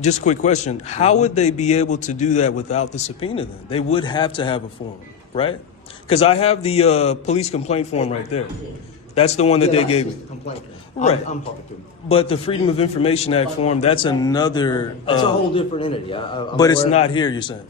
just a quick question. How would they be able to do that without the subpoena then? They would have to have a form, right? Because I have the police complaint form right there. That's the one that they gave me. Complaint. Right. I'm talking to you. But the Freedom of Information Act form, that's another... That's a whole different entity. But it's not here, you're saying?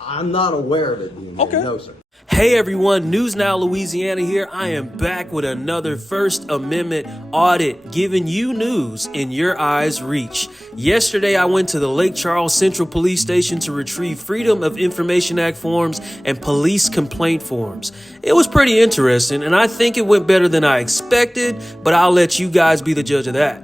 I'm not aware of it being here. No, sir. Hey everyone, News Now Louisiana here. I am back with another First Amendment audit, giving you news in your eyes reach. Yesterday, I went to the Lake Charles Central Police Station to retrieve Freedom of Information Act forms and police complaint forms. It was pretty interesting, and I think it went better than I expected, but I'll let you guys be the judge of that.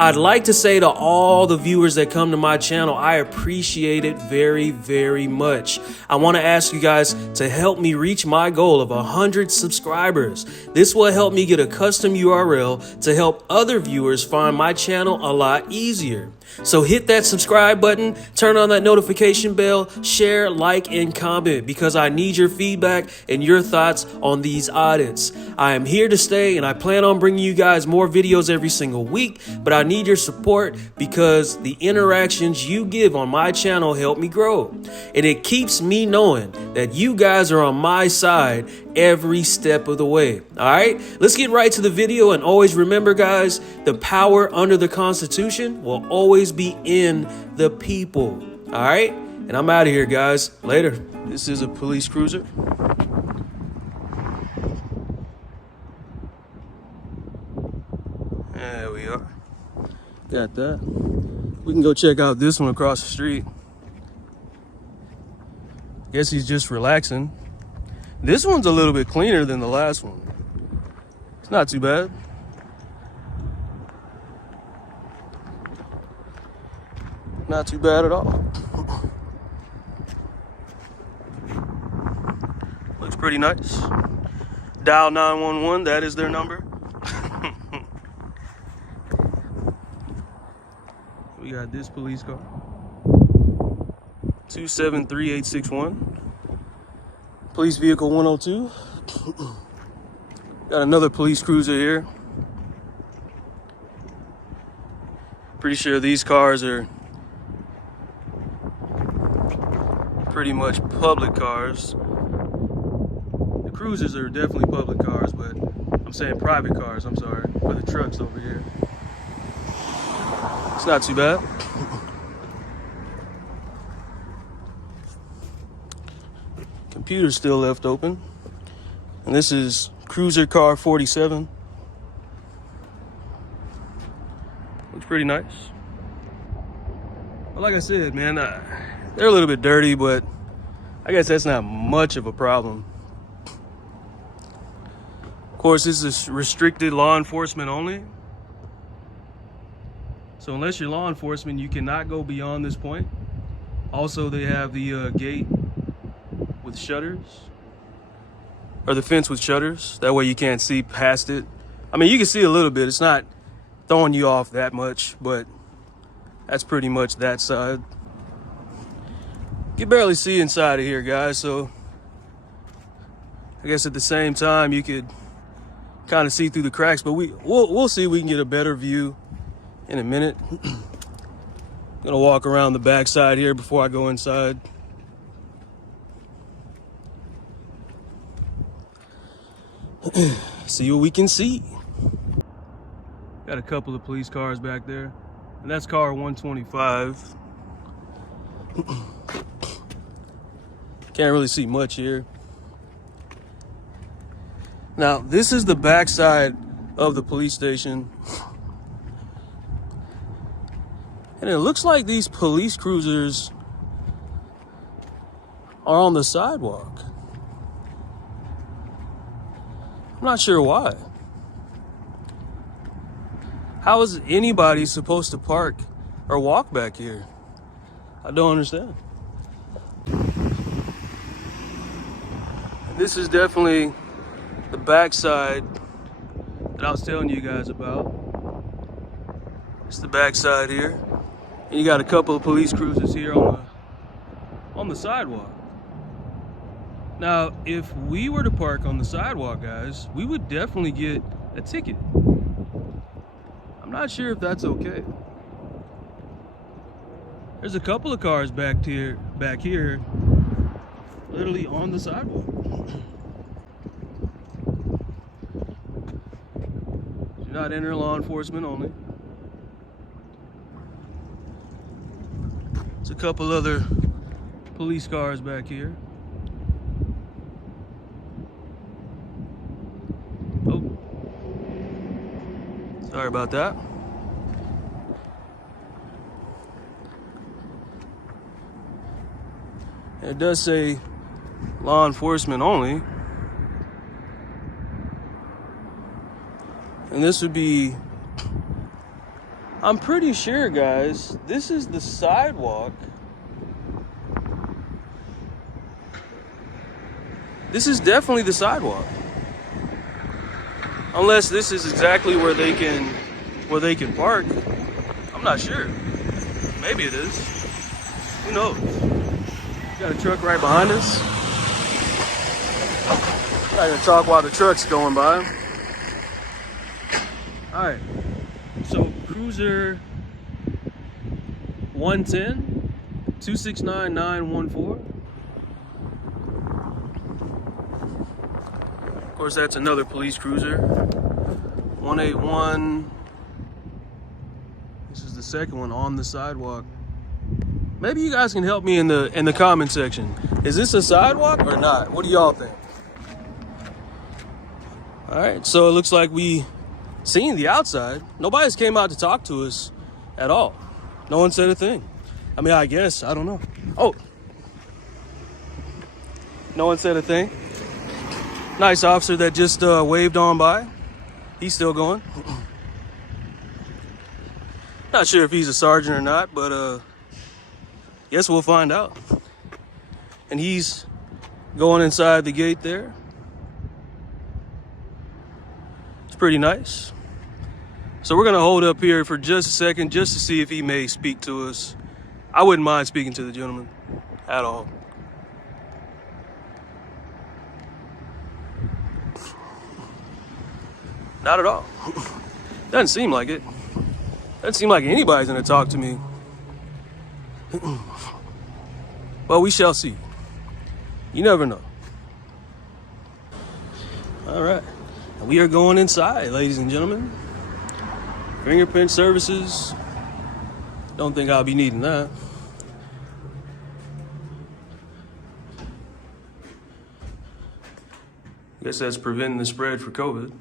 I'd like to say to all the viewers that come to my channel, I appreciate it very, very much. I want to ask you guys to help me reach my goal of 100 subscribers. This will help me get a custom URL to help other viewers find my channel a lot easier. So hit that subscribe button, turn on that notification bell, share, like, and comment because I need your feedback and your thoughts on these audits. I am here to stay and I plan on bringing you guys more videos every single week, but I need your support because the interactions you give on my channel help me grow. And it keeps me knowing that you guys are on my side every step of the way. All right, let's get right to the video. And always remember, guys, the power under the Constitution will always be in the people. All right, and I'm out of here, guys. Later. This is a police cruiser. There we are. Got that. We can go check out this one across the street. Guess he's just relaxing. This one's a little bit cleaner than the last one. It's not too bad. Not too bad at all. Looks pretty nice. Dial 911, that is their number. We got this police car. 273-861. Police vehicle 102. Got another police cruiser here. Pretty sure these cars are pretty much public cars. The cruisers are definitely public cars, but I'm saying private cars, I'm sorry, for the trucks over here. It's not too bad. Computer's still left open. And this is cruiser car 47. Looks pretty nice. But like I said, man, they're a little bit dirty, but I guess that's not much of a problem. Of course, this is restricted law enforcement only. So unless you're law enforcement, you cannot go beyond this point. Also, they have the gate with shutters, or the fence with shutters. That way you can't see past it. I mean, you can see a little bit. It's not throwing you off that much, but that's pretty much that side. You can barely see inside of here, guys, so I guess at the same time you could kind of see through the cracks, but we'll see if we can get a better view in a minute. I'm gonna walk around the back side here before I go inside. See what we can see. Got a couple of police cars back there, and that's car 125. Can't really see much here. Now, this is the back side of the police station. And it looks like these police cruisers are on the sidewalk. I'm not sure why. How is anybody supposed to park or walk back here? I don't understand. This is definitely the back side that I was telling you guys about. It's the back side here. And you got a couple of police cruisers here on the sidewalk. Now, if we were to park on the sidewalk, guys, we would definitely get a ticket. I'm not sure if that's okay. There's a couple of cars back here, literally on the sidewalk. Do not enter, law enforcement only. There's a couple other police cars back here. Oh, sorry about that. It does say law enforcement only. And this would be, I'm pretty sure, guys, this is the sidewalk. This is definitely the sidewalk. Unless this is exactly where they can park. I'm not sure. Maybe it is. Who knows? Got a truck right behind us. I'm not gonna talk while the truck's going by. All right. So cruiser 110 269-914. Of course, that's another police cruiser. 181. This is the second one on the sidewalk. Maybe you guys can help me in the comment section. Is this a sidewalk or not? What do y'all think? All right, so it looks like we seen the outside. Nobody's came out to talk to us at all. No one said a thing. I mean, I guess, I don't know. Oh, no one said a thing. Nice officer that just waved on by. He's still going. Not sure if he's a sergeant or not, but guess we'll find out. And he's going inside the gate there. It's pretty nice. So we're gonna hold up here for just a second just to see if he may speak to us. I wouldn't mind speaking to the gentleman at all. Not at all. Doesn't seem like it. Doesn't seem like anybody's gonna talk to me. Well, we shall see. You never know. All right. We are going inside, ladies and gentlemen. Fingerprint services. Don't think I'll be needing that. Guess that's preventing the spread for COVID.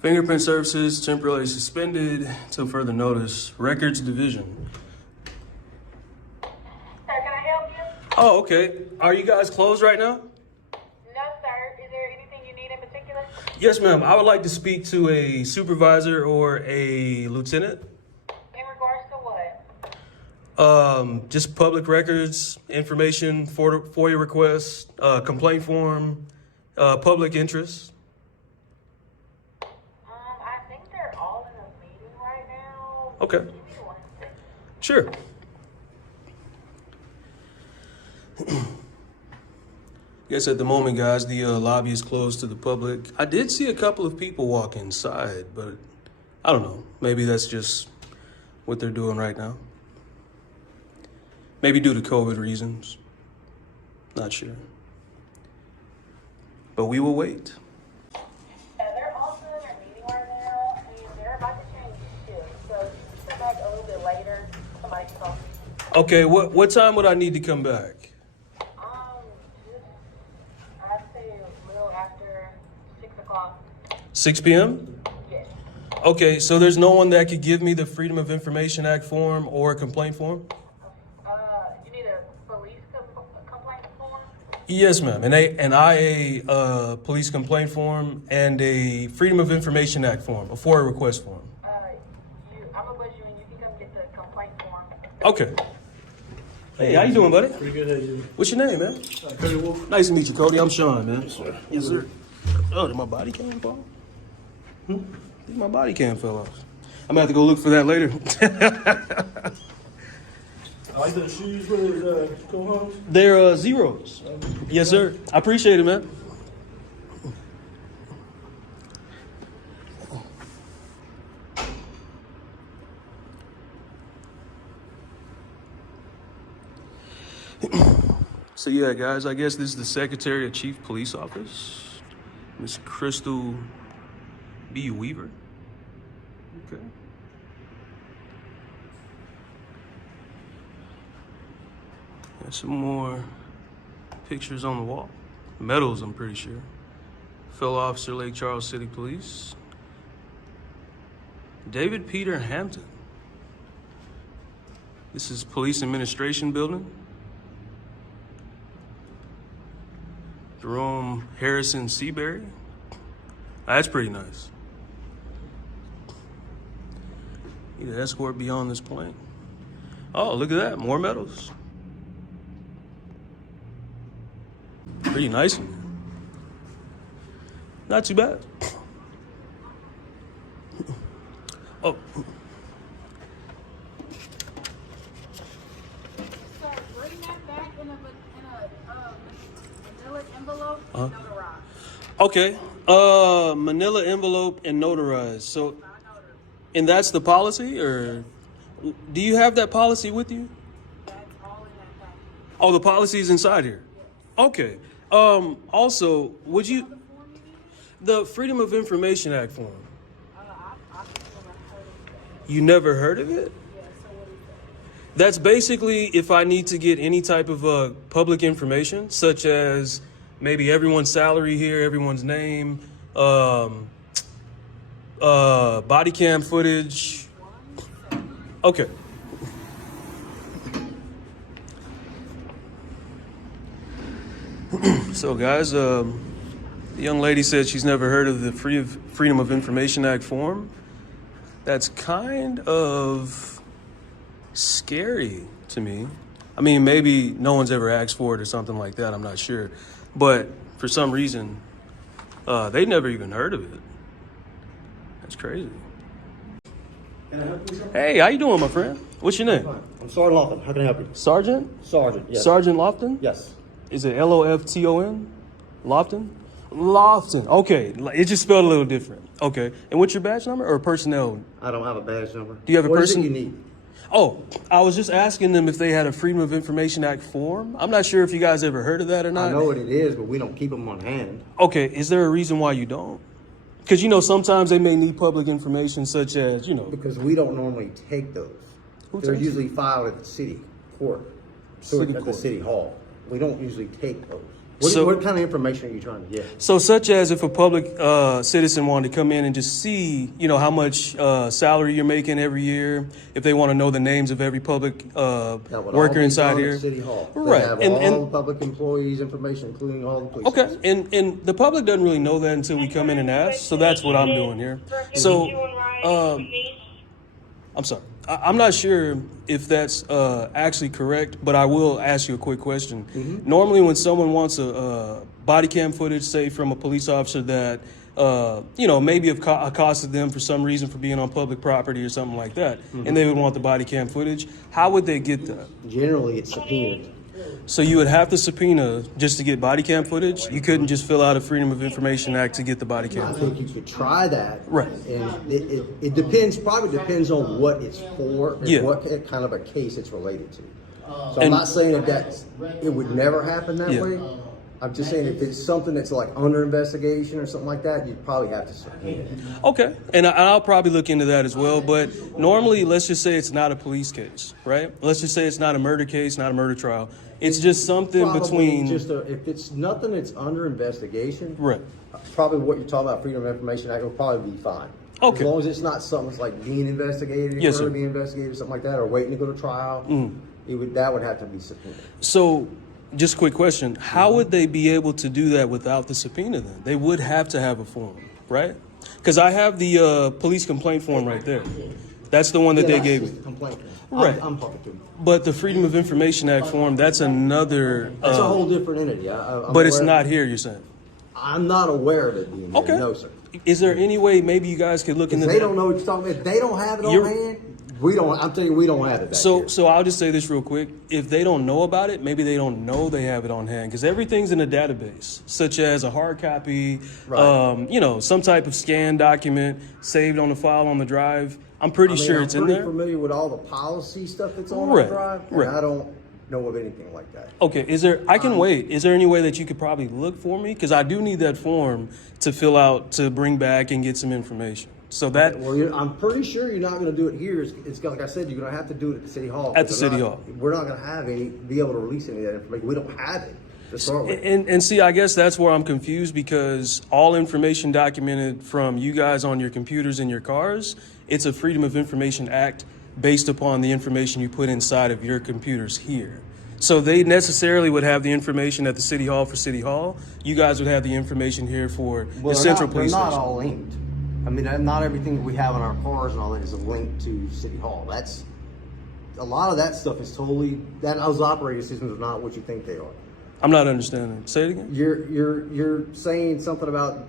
Fingerprint services temporarily suspended until further notice. Records division. Sir, can I help you? Oh, okay. Are you guys closed right now? No, sir. Is there anything you need in particular? Yes, ma'am. I would like to speak to a supervisor or a lieutenant. In regards to what? Just public records, information, FOIA requests, complaint form, public interest. I think they're all in a meeting right now. Okay. Give me 1 second. Sure. Guess at the moment, guys, the lobby is closed to the public. I did see a couple of people walk inside, but I don't know. Maybe that's just what they're doing right now. Maybe due to COVID reasons. Not sure. But we will wait. They're also in their meeting right now, and they're about to change the shift. So if you come back a little bit later, somebody can talk to you. Okay, what time would I need to come back? I'd say a little after 6 o'clock. 6 p.m.? Yes. Okay, so there's no one that could give me the Freedom of Information Act form or a complaint form? You need a police complaint form? Yes, ma'am. An IA police complaint form and a Freedom of Information Act form, a FOIA request form. I'm gonna put you in. You can come get the complaint form. Okay. Hey, how you doing, buddy? Pretty good, how you doing? What's your name, man? Cody Wolf. Nice to meet you, Cody. I'm Sean, man. Yes, sir. Yes, sir. Oh, did my body cam fall? I think my body cam fell off. I'm gonna have to go look for that later. I like those shoes with go home. They're zeros. Yes, sir. I appreciate it, man. So yeah, guys, I guess this is the Secretary of Chief Police Office, Miss Crystal B. Weaver. Okay. Got some more pictures on the wall. Medals, I'm pretty sure. Fellow Officer, Lake Charles City Police. David Peter Hampton. This is Police Administration Building. Jerome Harrison Seabury. That's pretty nice. Need an escort beyond this point. Oh, look at that, more medals. Pretty nice in here. Not too bad. Oh. So bring that back in a manila envelope and notarize. Okay. Manila envelope and notarized. So, and that's the policy, or do you have that policy with you? That's all in that package. Oh, the policy is inside here. Okay. Also, would you the Freedom of Information Act form? I've never heard of that. You never heard of it? Yeah, so what is that? That's basically if I need to get any type of public information, such as maybe everyone's salary here, everyone's name, body cam footage. Okay. So, guys, the young lady said she's never heard of the Freedom of Information Act form. That's kind of scary to me. I mean, maybe no one's ever asked for it or something like that. I'm not sure. But for some reason, they never even heard of it. That's crazy. Can I help you? Hey, how you doing, my friend? What's your name? I'm Sergeant Lofton. How can I help you? Sergeant? Sergeant, yes. Sergeant Lofton? Yes. Is it Lofton? Lofton? Lofton. Okay. It just spelled a little different. Okay. And what's your badge number or personnel? I don't have a badge number. Do you have a What is person? it you need? Oh, I was just asking them if they had a Freedom of Information Act form. I'm not sure if you guys ever heard of that or not. I know what it is, but we don't keep them on hand. Okay. Is there a reason why you don't? Because, sometimes they may need public information such as, Because we don't normally take those. Who They're takes usually filed at the city court. So City at the court. city hall. We don't usually take those. So- What kind of information are you trying to get? So such as if a public citizen wanted to come in and just see, how much salary you're making every year, if they want to know the names of every public That would all worker be inside done at here. City Hall. They Right. have And- all and- public employees' information, including all the police. Okay, officers. and the public doesn't really know that until we come in and ask, so that's what I'm doing here. So, I'm sorry. I'm not sure if that's actually correct, but I will ask you a quick question. Normally when someone wants a body cam footage, say from a police officer that, maybe have accosted them for some reason for being on public property or something like that, and they would want the body cam footage, how would they get that? Generally, it's subpoenaed. So you would have to subpoena just to get body cam footage? You couldn't just fill out a Freedom of Information Act to get the body cam I footage? think you could try that. Right. And it depends, probably depends on what it's for and Yeah. what kind of a case it's related to. So I'm And- not saying it would never happen that Yeah. way. I'm just saying if it's something that's like under investigation or something like that, you'd probably have to subpoena it. Okay, and I'll probably look into that as well. But normally, let's just say it's not a police case, right? Let's just say it's not a murder case, not a murder trial. It's just something Probably between. if it's nothing that's under investigation, Right. probably what you're talking about, Freedom of Information Act, will probably be fine. Okay. As long as it's not something that's like being investigated, Yes, currently sir. being investigated, or something like that, or waiting to go to trial, that would have to be subpoenaed. So, just a quick question: how would they be able to do that without the subpoena? Then they would have to have a form, right? Because I have the police complaint form right there. That's the one that they that's gave just me. a complaint. Right. I'm talking to you. But the Freedom of Information Act form, that's another. It's a whole different entity. I'm But it's aware- not here. You're saying? I'm not aware of it being there. Okay. No, sir. Is there any way maybe you guys could look into They that? don't know what you're talking about. If they don't have it on You're- hand, we don't. I'm telling you, we don't have it back So, here. so I'll just say this real quick. If they don't know about it, maybe they don't know they have it on hand because everything's in a database, such as a hard copy, Right. some type of scanned document saved on the file on the drive. I'm pretty sure it's in I'm there. pretty familiar with all the policy stuff that's on Right, the drive. And right. I don't know of anything like that. Okay, I can wait. Is there any way that you could probably look for me? Because I do need that form to fill out, to bring back and get some information. So that, Well, I'm pretty sure you're not going to do it here. It's like I said, you're going to have to do it at the city hall. At the city hall. We're not going to be able to release any of that information. We don't have it to start with. and see, I guess that's where I'm confused, because all information documented from you guys on your computers in your cars, it's a Freedom of Information Act based upon the information you put inside of your computers here. So they necessarily would have the information at the city hall for city hall. You guys would have the information here for the central police They're not station. all linked. I mean, not everything we have in our cars and all that is a link to city hall. That's a lot of that stuff is totally those operating systems are not what you think they are. I'm not understanding. Say it again. You're saying something about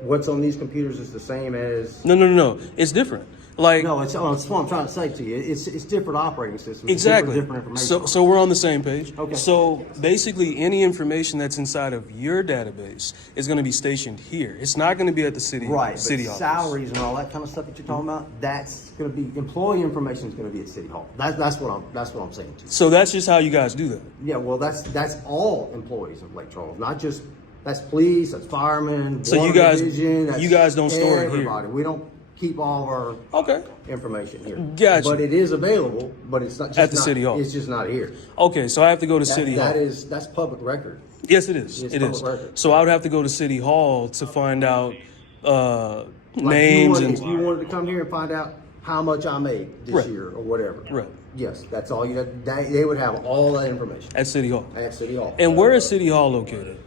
what's on these computers is the same as. No. It's different. Like, No, it's what I'm trying to say to you. It's different operating systems. exactly. Different information. So we're on the same page. Okay. So basically, any information that's inside of your database is going to be stationed here. It's not going to be at the city Right, city but office. salaries and all that kind of stuff that you're talking about, that's going to be employee information is going to be at city hall. That's what I'm saying to you. So that's just how you guys do that. Yeah, well, that's all employees of Lake Charles, not just that's police, that's firemen. So water division, that's you guys don't store it here. everybody. We don't keep all of our Okay. information here. Gotcha. But it is available, but it's not just At the city hall. It's just not here. Okay, so I have to go to city hall. That's public record. Yes, it is. It's It is. public record. So I would have to go to city hall to find out Like names if you and wanted to come here and find out how much I made this Right. year or whatever. Right. Yes, that's all you have. They would have all that information at city hall. at city hall. And where is city hall located?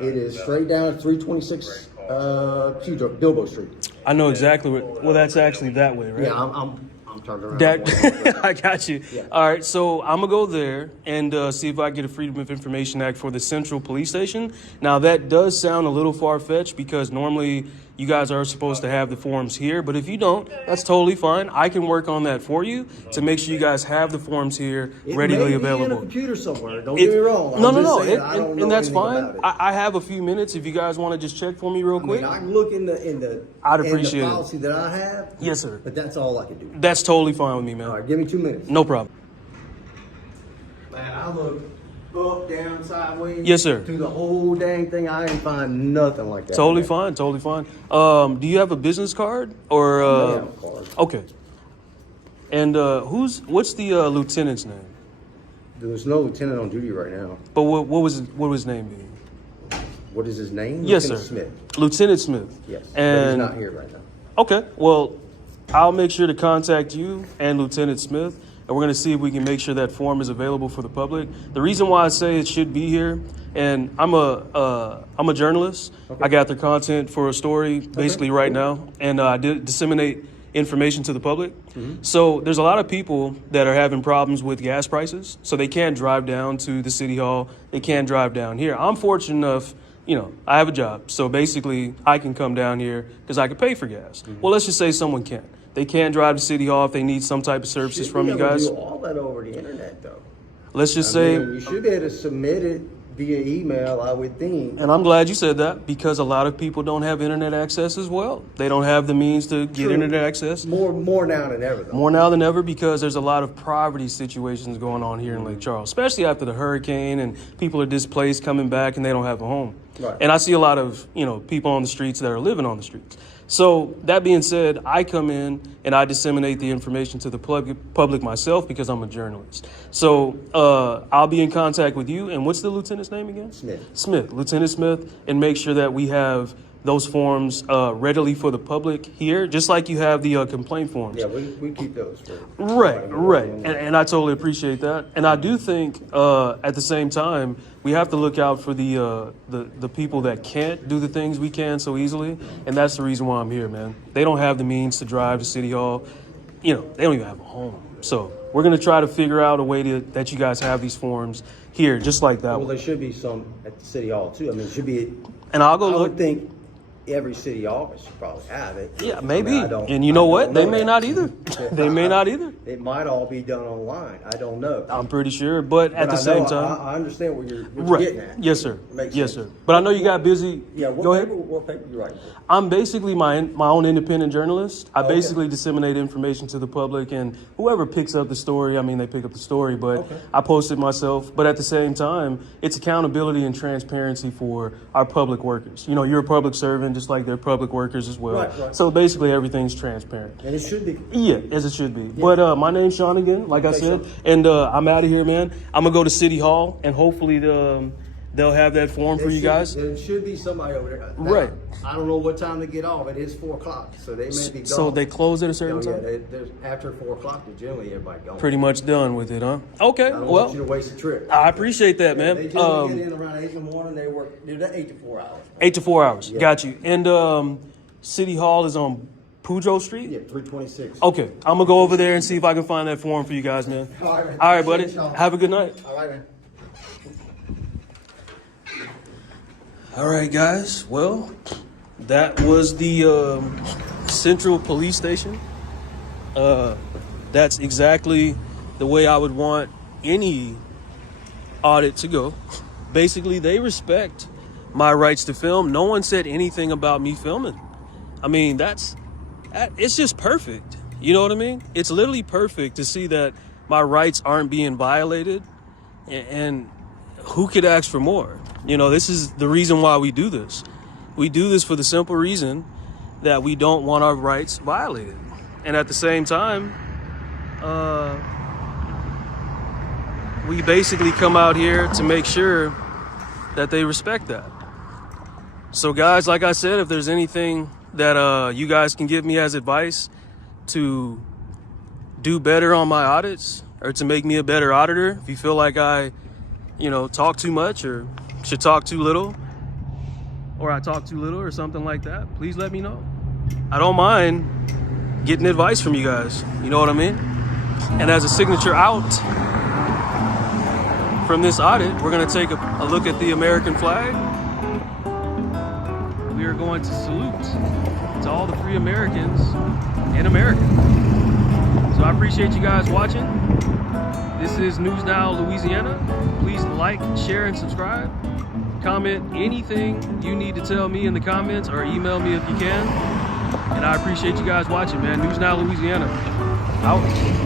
It is straight down at 326 Bilbo Street. I know exactly where. Well, that's actually that way, right? Yeah, I'm turned around. That I got you. Yeah. All right, so I'm gonna go there and see if I get a Freedom of Information Act for the Central Police Station. Now that does sound a little far fetched, because normally you guys are supposed to have the forms here, but if you don't, that's totally fine. I can work on that for you to make sure you guys have the forms here It readily may be available. in a computer somewhere. Don't get me wrong. No, I'm no, just no, saying, I don't know and that's anything fine. about it. I have a few minutes if you guys want to just check for me real I quick. mean, I can look in the I'd appreciate it. policy that I have. Yes, sir. But that's all I can do. That's totally fine with me, man. All right, give me 2 minutes. No problem. Man, I look up, down, sideways. Yes, sir. Through the whole dang thing, I ain't find nothing like that. Totally fine. Totally fine. Do you have a business card or? I don't have a card. Okay. And what's the lieutenant's name? There's no lieutenant on duty right now. But what was his name be? What is his name? Yes, Lieutenant sir. Smith. Lieutenant Smith. Yes. But he's And not here right now. okay, well, I'll make sure to contact you and Lieutenant Smith, and we're going to see if we can make sure that form is available for the public. The reason why I say it should be here, and I'm a journalist. Okay. I got the content for a story basically right now, and I did disseminate information to the public. Mm-hmm. So there's a lot of people that are having problems with gas prices, so they can't drive down to the city hall. They can't drive down here. I'm fortunate enough, I have a job, so basically I can come down here because I can pay for gas. Mm-hmm. Well, let's just say someone can't. They can't drive to city hall if they need some type of services Should from be you able to guys. do all that over the internet, though. Let's just I say, mean, you should be able to submit it via email, I would think. and I'm glad you said that, because a lot of people don't have internet access as well. They don't have the means to get True. internet access. More now than ever, though. More now than ever, because there's a lot of poverty situations going on here in Lake Charles, especially after the hurricane and people are displaced coming back and they don't have a home. Right. And I see a lot of, people on the streets that are living on the streets. So that being said, I come in and I disseminate the information to the public myself because I'm a journalist. So I'll be in contact with you. And what's the lieutenant's name again? Smith, Lieutenant Smith, and make sure that we have those forms readily for the public here, just like you have the complaint forms. Yeah, we keep those. Right. And I totally appreciate that. And I do think at the same time, we have to look out for the people that can't do the things we can so easily. And that's the reason why I'm here, man. They don't have the means to drive to City Hall. They don't even have a home. So we're going to try to figure out a way that you guys have these forms here, just like that Well, one. there should be some at the city hall, too. I mean, it should be, And I'll go I look. would think every city office should probably have it. Yeah, I mean, maybe. I don't- And you know I what? don't They know may that. not either. They may not either. It might all be done online. I don't know. I'm pretty sure, but at But the I same know- time, I understand what you're right? getting at. Yes, sir. Makes Yes, sense. sir. But I know you got busy. Yeah. Go ahead. What paper you writing for? I'm basically my own independent journalist. I Okay. basically disseminate information to the public, and whoever picks up the story, I mean, they pick up the story, but Okay. I post it myself. But at the same time, it's accountability and transparency for our public workers. You know, you're a public servant, just like they're public workers as well. Right. So basically, everything's transparent. And it should be. Yeah, as it should be. But my name's Sean again, like I Okay, said, Sean. and I'm out of here, man. I'm gonna go to City Hall, and hopefully they'll have that form for you guys. There should be somebody over there. Now, Right. I don't know what time they get off. It is 4 o'clock, so they may be gone. So they close at a certain Oh, yeah, time. there's after 4 o'clock, generally everybody gone. Pretty much done with it, huh? Okay, I don't well, want you to waste the trip. I appreciate that, man. They generally get in around 8 in the morning. They work 8 to 4 hours. 8 to 4 hours. Yeah. Got you. And City Hall is on Pujo Street? Yeah, 326. Okay, I'm gonna go over there and see if I can find that form for you guys, man. All right, man. All right, buddy. Thanks, y'all. Have a good night. All right, man. All right, guys. Well, that was the Central Police Station. That's exactly the way I would want any audit to go. Basically, they respect my rights to film. No one said anything about me filming. I mean, it's just perfect. You know what I mean? It's literally perfect to see that my rights aren't being violated, and who could ask for more? You know, this is the reason why we do this. We do this for the simple reason that we don't want our rights violated. And at the same time, we basically come out here to make sure that they respect that. So guys, like I said, if there's anything that you guys can give me as advice to do better on my audits or to make me a better auditor, if you feel like I, talk too much or should talk too little, or I talk too little or something like that, please let me know. I don't mind getting advice from you guys. You know what I mean? And as a signature out from this audit, we're going to take a look at the American flag. We are going to salute to all the free Americans in America. So I appreciate you guys watching. This is News Now Louisiana. Please like, share, and subscribe. Comment anything you need to tell me in the comments or email me if you can. And I appreciate you guys watching, man. News Now Louisiana. Out.